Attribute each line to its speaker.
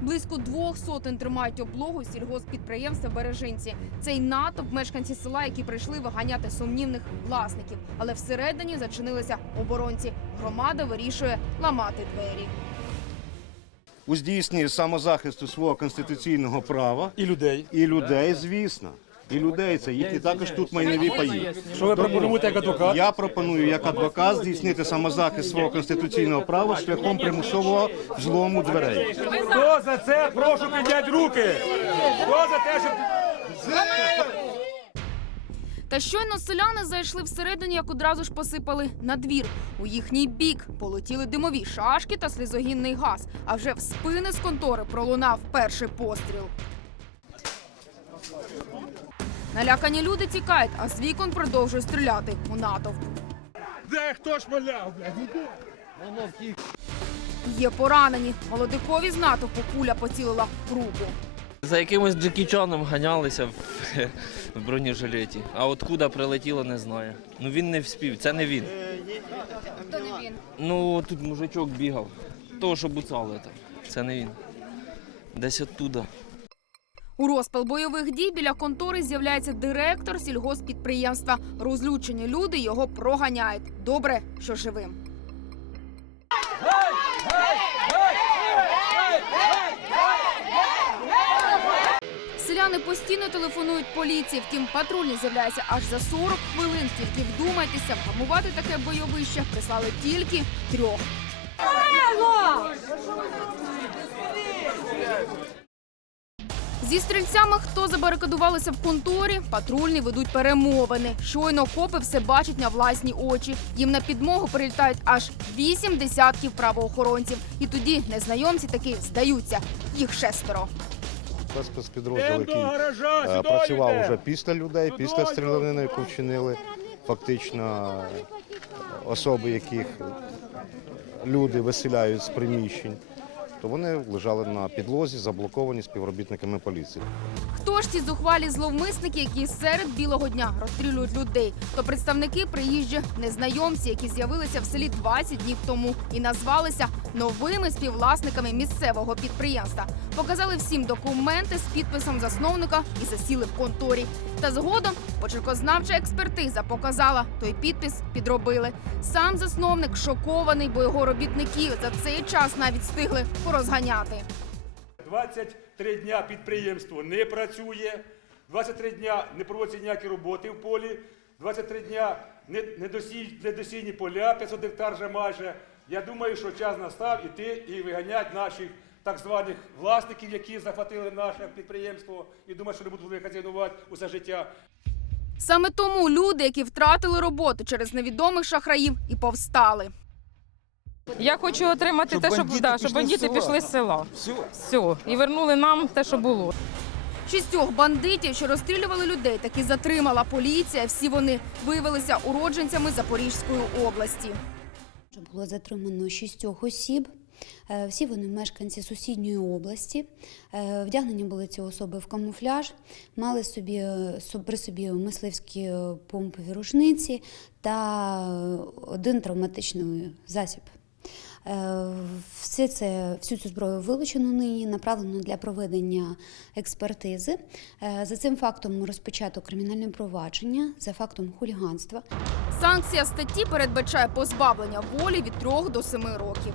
Speaker 1: Близько двох сотень тримають облогу сільгоспідприємства Бережинці. Цей натовп мешканці села, які прийшли виганяти сумнівних власників. Але всередині зачинилися оборонці. Громада вирішує ламати двері.
Speaker 2: у здійсненні самозахисту свого конституційного права І людей. і людей, звісно. І людей це їхні також тут майнові паї. Що ви пропонуєте як адвокат? Я пропоную як адвокат здійснити самозахист свого конституційного права шляхом примусового злому дверей.
Speaker 3: Хто за це? Прошу підняти руки. Хто за те, щоб
Speaker 1: Та щойно селяни зайшли всередині, як одразу ж посипали на двір. У їхній бік полетіли димові шашки та слізогінний газ. А вже в спини з контори пролунав перший постріл. Налякані люди тікають, а з вікон продовжують стріляти у натовп. де хто шмаляв, блядь? Є поранені. Молодикові з натовпу куля поцілила в руку.
Speaker 4: За якимось Джекі Чаном ганялися в, в бронежилеті. А откуда прилетіло, не знаю. Ну він не вспів, це не він. Хто не він? Ну тут мужичок бігав. Того, що буцали там. Це не він. Десь оттуда.
Speaker 1: У розпал бойових дій біля контори з'являється директор сільгоспідприємства. Розлючені люди його проганяють. Добре, що живим. Селяни постійно телефонують поліції. Втім, патрульні з'являються аж за 40 хвилин. Тільки вдумайтеся, вгамувати таке бойовище прислали тільки трьох. Зі стрільцями, хто забарикадувалися в конторі, патрульні ведуть перемовини. Щойно копи все бачать на власні очі. Їм на підмогу прилітають аж вісім десятків правоохоронців. І тоді незнайомці таки здаються. Їх шестеро.
Speaker 5: Це спецпідрозділ, який е, працював уже після людей, після стрілянини, яку вчинили фактично е, особи, яких люди виселяють з приміщень. То вони лежали на підлозі, заблоковані співробітниками поліції.
Speaker 1: Хто ж ці зухвалі зловмисники, які серед білого дня розстрілюють людей? То представники приїжджі незнайомці, які з'явилися в селі 20 днів тому і назвалися новими співвласниками місцевого підприємства. Показали всім документи з підписом засновника і засіли в конторі. Та згодом почеркознавча експертиза показала, той підпис підробили. Сам засновник шокований, бо його робітники за цей час навіть встигли порозганяти.
Speaker 6: 23 дня підприємство не працює, 23 дня не проводяться ніякі роботи в полі, 23 дня не- недосій- недосійні поля, 500 гектар вже майже. Я думаю, що час настав іти і виганяти наших так званих власників, які захватили наше підприємство, і думаю, що не будуть хазяйнувати усе життя.
Speaker 1: Саме тому люди, які втратили роботу через невідомих шахраїв, і повстали.
Speaker 7: Я хочу отримати те, щоб, да, щоб бандити пішли з села. Все. І вернули нам те, що було.
Speaker 1: Шістьох бандитів, що розстрілювали людей, таки затримала поліція. Всі вони виявилися уродженцями Запорізької області.
Speaker 8: Було затримано шістьох осіб. Е, Всі вони мешканці сусідньої області. Е, Вдягнені були ці особи в камуфляж, мали собі е, при собі мисливські помпові рушниці та один травматичний засіб. Е, Все це, всю цю зброю вилучено нині, направлено для проведення експертизи. Е, За цим фактом розпочато кримінальне провадження за фактом хуліганства.
Speaker 1: Санкція статті передбачає позбавлення волі від 3 до 7 років.